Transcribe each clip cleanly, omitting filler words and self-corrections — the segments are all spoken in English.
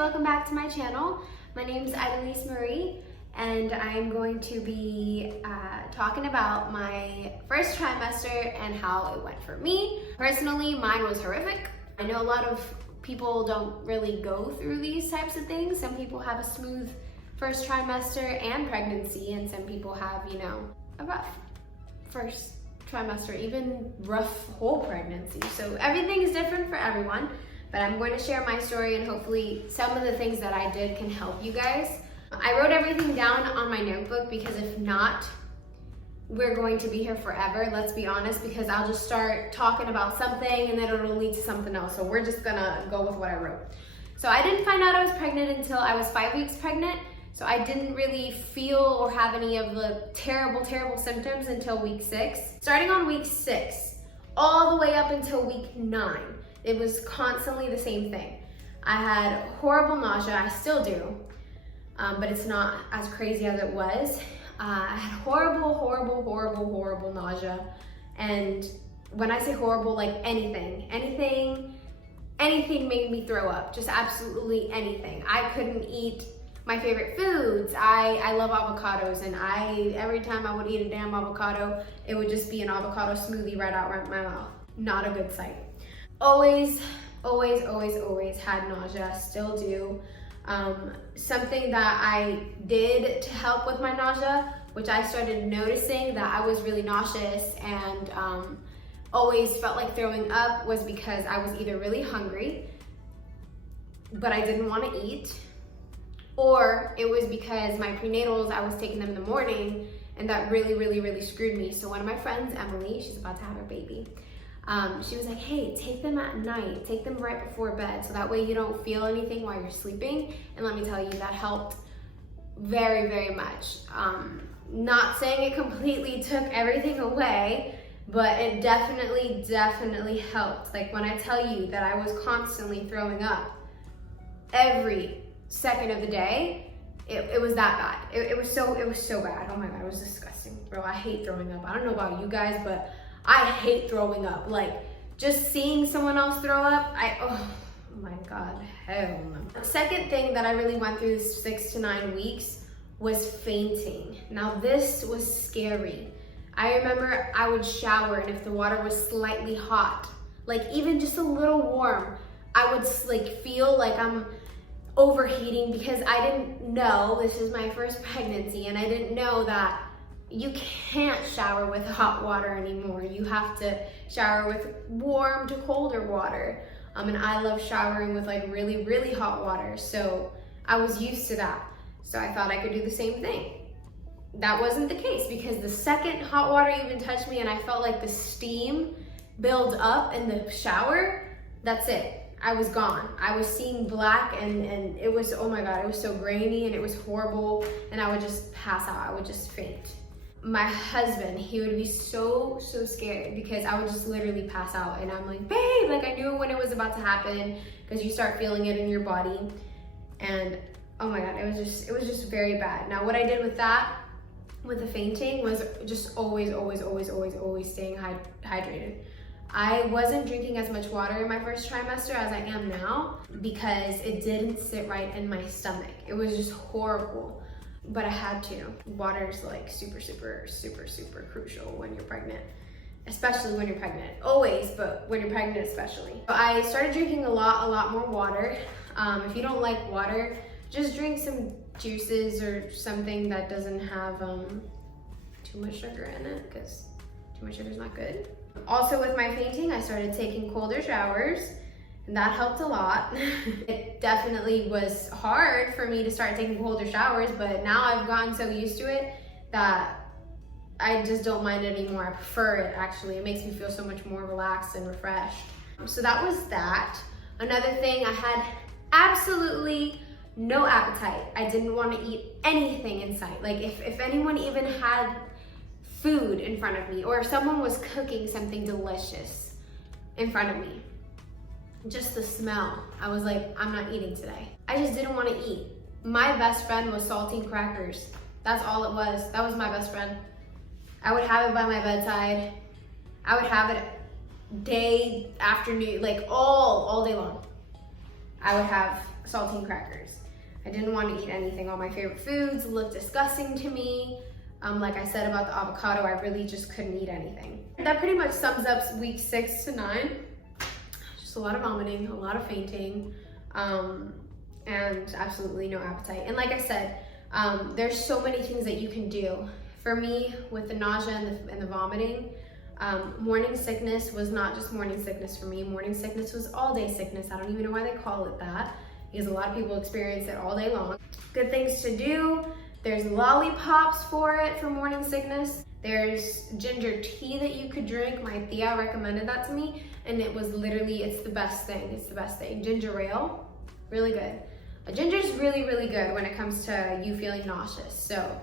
welcome back to my channel. My name is Idalise Marie and I'm going to be talking about my first trimester and how it went for me. Personally, mine was horrific. I know a lot of people don't really go through these types of things. Some people have a smooth first trimester and pregnancy, and some people have, you know, a rough first trimester, even rough whole pregnancy. So everything is different for everyone. But I'm going to share my story and hopefully some of the things that I did can help you guys. I wrote everything down on my notebook because if not, we're going to be here forever, let's be honest, because I'll just start talking about something and then it'll lead to something else. So we're just gonna go with what I wrote. So I didn't find out I was pregnant until I was 5 weeks pregnant. So I didn't really feel or have any of the terrible symptoms until week 6. Starting on week 6, all the way up until week 9. It was constantly the same thing. I had horrible nausea, I still do, but it's not as crazy as it was. I had horrible nausea. And when I say horrible, like anything made me throw up, just absolutely anything. I couldn't eat my favorite foods. I love avocados, and every time I would eat a damn avocado, it would just be an avocado smoothie right out my mouth. Not a good sight. Always had nausea, still do. Something that I did to help with my nausea, which I started noticing that I was really nauseous and always felt like throwing up, was because I was either really hungry, but I didn't want to eat, or it was because my prenatals, I was taking them in the morning, and that really screwed me. So one of my friends, Emily, she's about to have her baby, she was like, hey, take them at night, take them right before bed, so that way you don't feel anything while you're sleeping. And let me tell you, that helped very much. Not saying it completely took everything away, but it definitely helped. Like when I tell you that I was constantly throwing up every second of the day, it was that bad. It was so bad. Oh my God, it was disgusting. Bro, I hate throwing up. I don't know about you guys, but I hate throwing up. Like, just seeing someone else throw up, oh my God, hell no. The second thing that I really went through this 6 to 9 weeks was fainting. Now this was scary. I remember I would shower, and if the water was slightly hot, like even just a little warm, I would like feel like I'm overheating, because I didn't know, this is my first pregnancy, and I didn't know that you can't shower with hot water anymore. You have to shower with warm to colder water. And I love showering with like really hot water. So I was used to that. So I thought I could do the same thing. That wasn't the case, because the second hot water even touched me and I felt like the steam build up in the shower, that's it. I was gone. I was seeing black, and it was, oh my God, it was so grainy and it was horrible, and I would just pass out. I would just faint. My husband, he would be so scared, because I would just literally pass out, and I'm like, babe, like I knew when it was about to happen, because you start feeling it in your body. And oh my God, it was just very bad. Now what I did with that, with the fainting, was just always staying hydrated. I wasn't drinking as much water in my first trimester as I am now, because it didn't sit right in my stomach. It was just horrible. But I had to. Water is like super crucial when you're pregnant, especially when you're pregnant. Always, but when you're pregnant especially. So I started drinking a lot more water. If you don't like water, just drink some juices or something that doesn't have too much sugar in it, because too much sugar is not good. Also with my fainting, I started taking colder showers, and that helped a lot. It definitely was hard for me to start taking colder showers, but now I've gotten so used to it that I just don't mind it anymore. I prefer it, actually. It makes me feel so much more relaxed and refreshed. So that was that. Another thing, I had absolutely no appetite. I didn't want to eat anything in sight. Like if anyone even had food in front of me, or if someone was cooking something delicious in front of me, just the smell, I was like, I'm not eating today. I just didn't want to eat. My best friend was saltine crackers. That's all it was. That was my best friend. I would have it by my bedside. I would have it day, afternoon, like all day long. I would have saltine crackers. I didn't want to eat anything. All my favorite foods looked disgusting to me. Like I said about the avocado, I really just couldn't eat anything. That pretty much sums up week 6 to 9. Just a lot of vomiting, a lot of fainting, and absolutely no appetite. And like I said, there's so many things that you can do. For me, with the nausea and the vomiting, morning sickness was not just morning sickness for me. Morning sickness was all day sickness. I don't even know why they call it that, because a lot of people experience it all day long. Good things to do. There's lollipops for it for morning sickness. There's ginger tea that you could drink. My tia recommended that to me, and it was literally, it's the best thing. It's the best thing. Ginger ale, really good. Ginger's really, really good when it comes to you feeling nauseous. So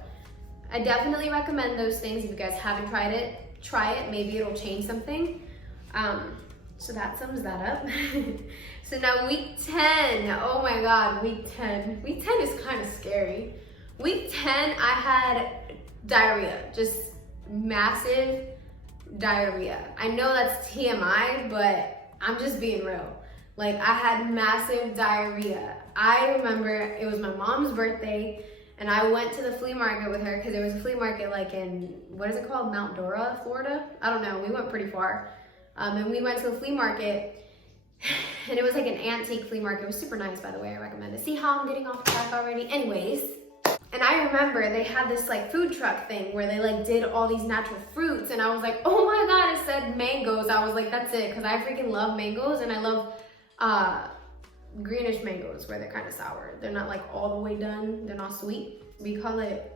I definitely recommend those things. If you guys haven't tried it, try it. Maybe it'll change something. So that sums that up. So now week 10, oh my God, week 10. Week 10 is kind of scary. Week 10, I had diarrhea, just massive diarrhea. I know that's TMI, but I'm just being real. Like, I had massive diarrhea. I remember it was my mom's birthday, and I went to the flea market with her because there was a flea market like in, what is it called? Mount Dora, Florida? I don't know, we went pretty far. And we went to the flea market, and it was like an antique flea market. It was super nice, by the way, I recommend it. See how I'm getting off track already? Anyways, and I remember they had this like food truck thing where they like did all these natural fruits, and I was like, oh my God, it said mangoes. I was like, that's it, because I freaking love mangoes, and I love greenish mangoes where they're kind of sour. They're not like all the way done. They're not sweet. We call it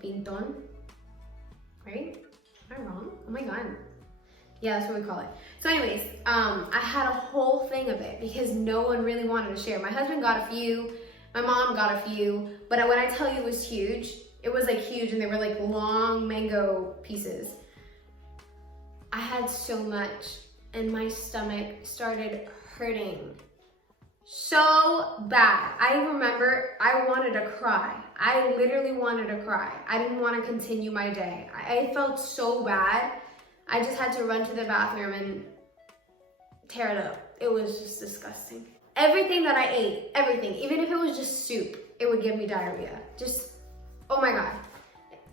pinton, right? Am I wrong? Oh my God. Yeah, that's what we call it. So anyways, I had a whole thing of it because no one really wanted to share. My husband got a few, my mom got a few, but when I tell you it was huge, it was like huge, and they were like long mango pieces. I had so much, and my stomach started hurting so bad. I remember I wanted to cry. I literally wanted to cry. I didn't want to continue my day. I felt so bad. I just had to run to the bathroom and tear it up. It was just disgusting. Everything that I ate, everything, even if it was just soup, it would give me diarrhea. Just, oh my God.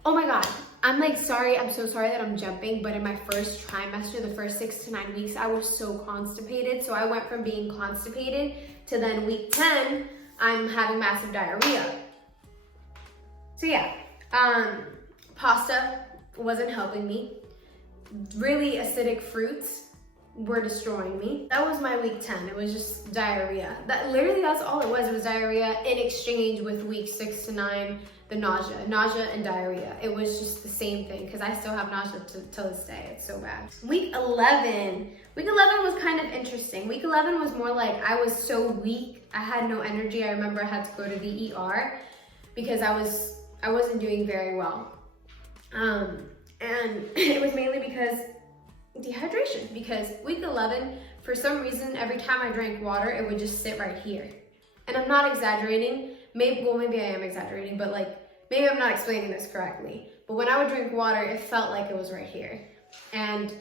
Oh my God. I'm like, sorry, I'm so sorry that I'm jumping, but in my first trimester, the first 6 to 9 weeks, I was so constipated. So I went from being constipated to then week 10, I'm having massive diarrhea. So yeah, pasta wasn't helping me. Really acidic fruits were destroying me. That was my week 10. It was just diarrhea. That's all it was. It was diarrhea in exchange with week 6 to 9, the nausea and diarrhea. It was just the same thing because I still have nausea till this day. It's so bad. Week 11 was kind of interesting. Week 11 was more like I was so weak. I had no energy. I remember I had to go to the ER because I wasn't doing very well. And it was mainly because dehydration, because week 11, for some reason, every time I drank water, it would just sit right here. And I'm not exaggerating. Maybe I am exaggerating, but like, maybe I'm not explaining this correctly. But when I would drink water, it felt like it was right here. And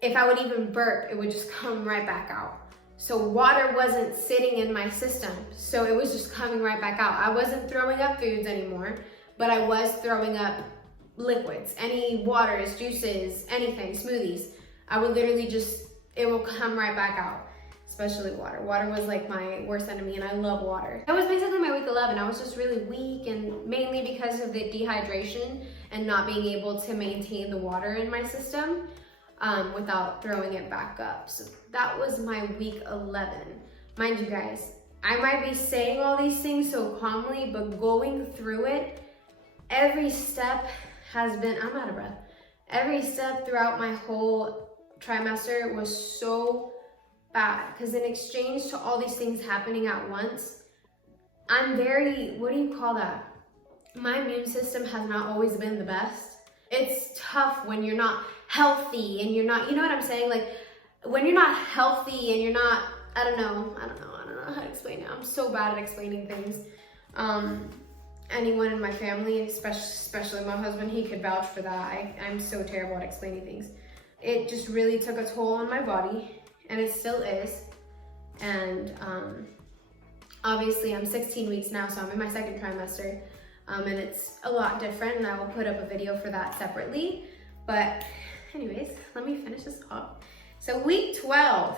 if I would even burp, it would just come right back out. So water wasn't sitting in my system. So it was just coming right back out. I wasn't throwing up foods anymore, but I was throwing up liquids, any waters, juices, anything, smoothies. I would literally it will come right back out, especially water. Water was like my worst enemy, and I love water. That was basically my week 11. I was just really weak, and mainly because of the dehydration and not being able to maintain the water in my system without throwing it back up. So that was my week 11. Mind you guys, I might be saying all these things so calmly, but going through it, every step has been, I'm out of breath. Every step throughout my whole trimester was so bad because in exchange to all these things happening at once, I'm very, what do you call that? My immune system has not always been the best. It's tough when you're not healthy and you're not, you know what I'm saying? Like when you're not healthy and you're not, I don't know how to explain it. I'm so bad at explaining things. Anyone in my family, especially my husband, he could vouch for that. I'm so terrible at explaining things. It just really took a toll on my body, and it still is. And Obviously, I'm 16 weeks now, so I'm in my second trimester, and it's a lot different, and I will put up a video for that separately. But anyways, let me finish this up. So week 12,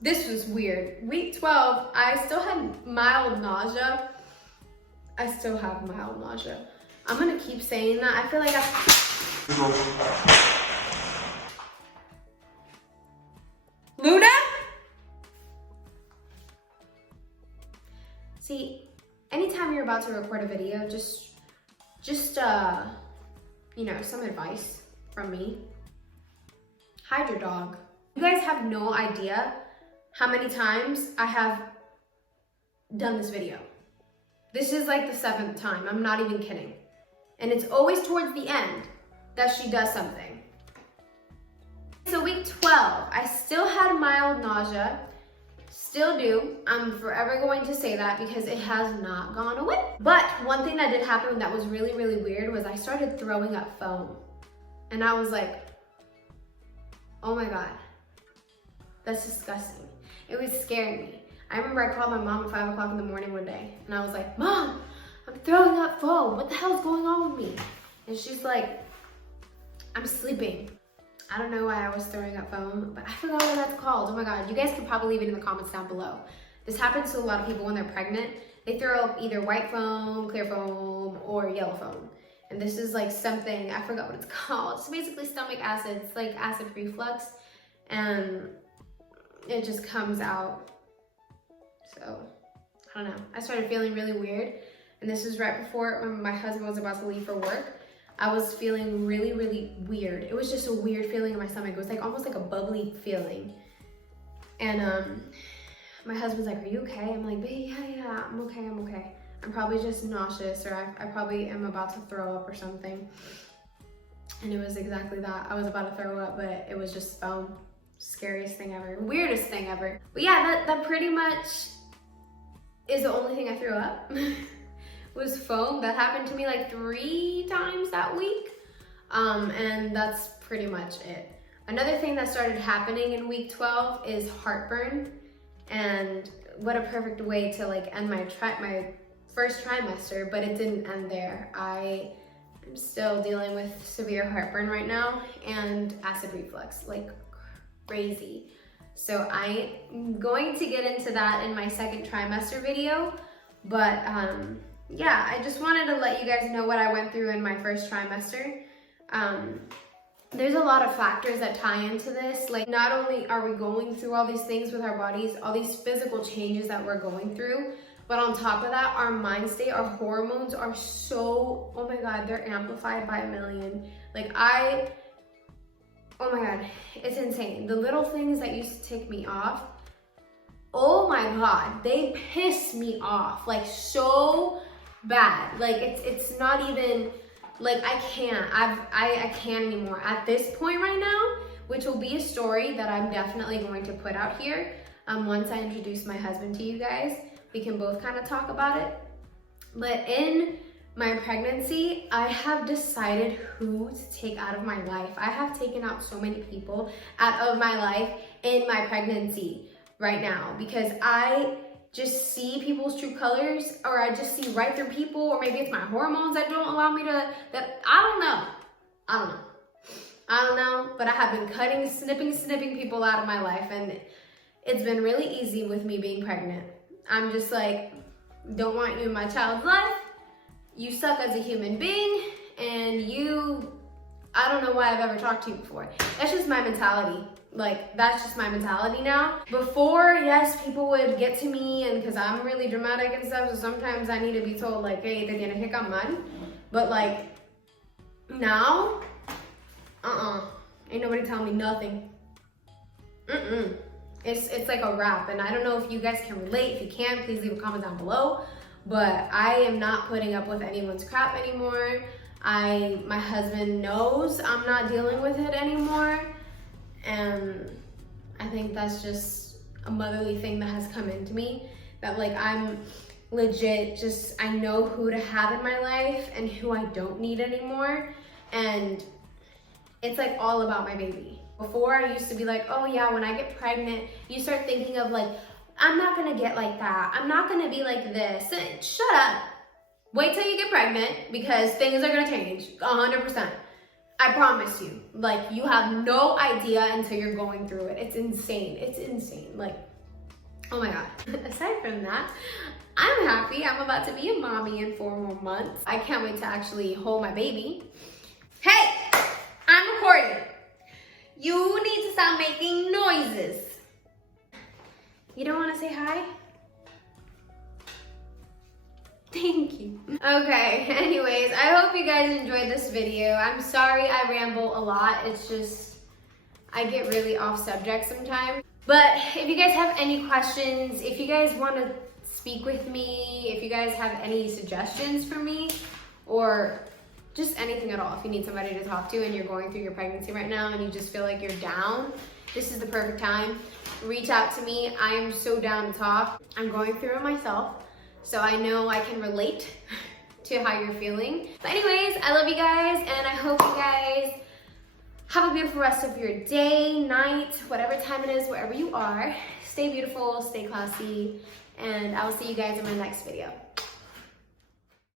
this was weird. Week 12, I still had mild nausea. I still have mild nausea. I'm gonna keep saying that. I feel like Luna? See, anytime you're about to record a video, just you know, some advice from me. Hide your dog. You guys have no idea how many times I have done this video. This is like the 7th time, I'm not even kidding. And it's always towards the end that she does something. So week 12, I still had mild nausea. Still do. I'm forever going to say that because it has not gone away. But one thing that did happen that was really, really weird was I started throwing up foam. And I was like, oh my God, that's disgusting. It was scaring me. I remember I called my mom at 5 o'clock in the morning one day and I was like, Mom, I'm throwing up foam. What the hell's going on with me? And she's like, I'm sleeping. I don't know why I was throwing up foam, but I forgot what that's called. Oh my God, you guys can probably leave it in the comments down below. This happens to a lot of people when they're pregnant. They throw up either white foam, clear foam, or yellow foam. And this is like something, I forgot what it's called. It's basically stomach acid. It's like acid reflux. And it just comes out. So, I don't know. I started feeling really weird. And this was right before when my husband was about to leave for work. I was feeling really, really weird. It was just a weird feeling in my stomach. It was like almost like a bubbly feeling. And my husband's like, are you okay? I'm like, babe, yeah, I'm okay. I'm probably just nauseous, or I probably am about to throw up or something. And it was exactly that. I was about to throw up, but it was just foam. Scariest thing ever, weirdest thing ever. But yeah, that pretty much is the only thing I threw up. Was foam. That happened to me like 3 times that week. And that's pretty much it. Another thing that started happening in week 12 is heartburn. And what a perfect way to like end my first trimester, but it didn't end there. I am still dealing with severe heartburn right now and acid reflux, like crazy. So I'm going to get into that in my second trimester video, but yeah, I just wanted to let you guys know what I went through in my first trimester. There's a lot of factors that tie into this. Like, not only are we going through all these things with our bodies, all these physical changes that we're going through, but on top of that, our mind state, our hormones are so, oh my God, they're amplified by 1,000,000. Like oh my God, it's insane. The little things that used to tick me off, oh my God, they piss me off like so bad. Like it's not even like I can't anymore at this point right now, which will be a story that I'm definitely going to put out here. Once I introduce my husband to you guys, we can both kind of talk about it. But in my pregnancy, I have decided who to take out of my life. I have taken out so many people out of my life in my pregnancy right now because I just see people's true colors, or I just see right through people, or maybe it's my hormones that don't allow me to, I don't know, but I have been cutting, snipping people out of my life, and it's been really easy with me being pregnant. I'm just like, don't want you in my child's life. You suck as a human being, and I don't know why I've ever talked to you before. That's just my mentality. Like, that's just my mentality now. Before, yes, people would get to me, and because I'm really dramatic and stuff, so sometimes I need to be told, like, hey, te tienes que calmar. But, like, now, ain't nobody telling me nothing. It's like a wrap, and I don't know if you guys can relate. If you can, please leave a comment down below. But I am not putting up with anyone's crap anymore. My husband knows I'm not dealing with it anymore. And I think that's just a motherly thing that has come into me. That like I'm legit I know who to have in my life and who I don't need anymore. And it's like all about my baby. Before I used to be like, oh yeah, when I get pregnant, you start thinking of like I'm not gonna get like that. I'm not gonna be like this. Shut up. Wait till you get pregnant because things are gonna change 100%. I promise you. Like, you have no idea until you're going through it. It's insane. It's insane. Like, oh my God. Aside from that, I'm happy. I'm about to be a mommy in 4 more months. I can't wait to actually hold my baby. Hey, I'm recording. You need to stop making noises. You don't want to say hi? Thank you. Okay, anyways, I hope you guys enjoyed this video. I'm sorry I ramble a lot. It's just, I get really off subject sometimes. But if you guys have any questions, if you guys want to speak with me, if you guys have any suggestions for me, or just anything at all, if you need somebody to talk to and you're going through your pregnancy right now and you just feel like you're down, this is the perfect time. Reach out to me. I am so down to talk. I'm going through it myself, so I know I can relate to how you're feeling. But anyways, I love you guys, and I hope you guys have a beautiful rest of your day, night, whatever time it is, wherever you are. Stay beautiful, stay classy, and I will see you guys in my next video.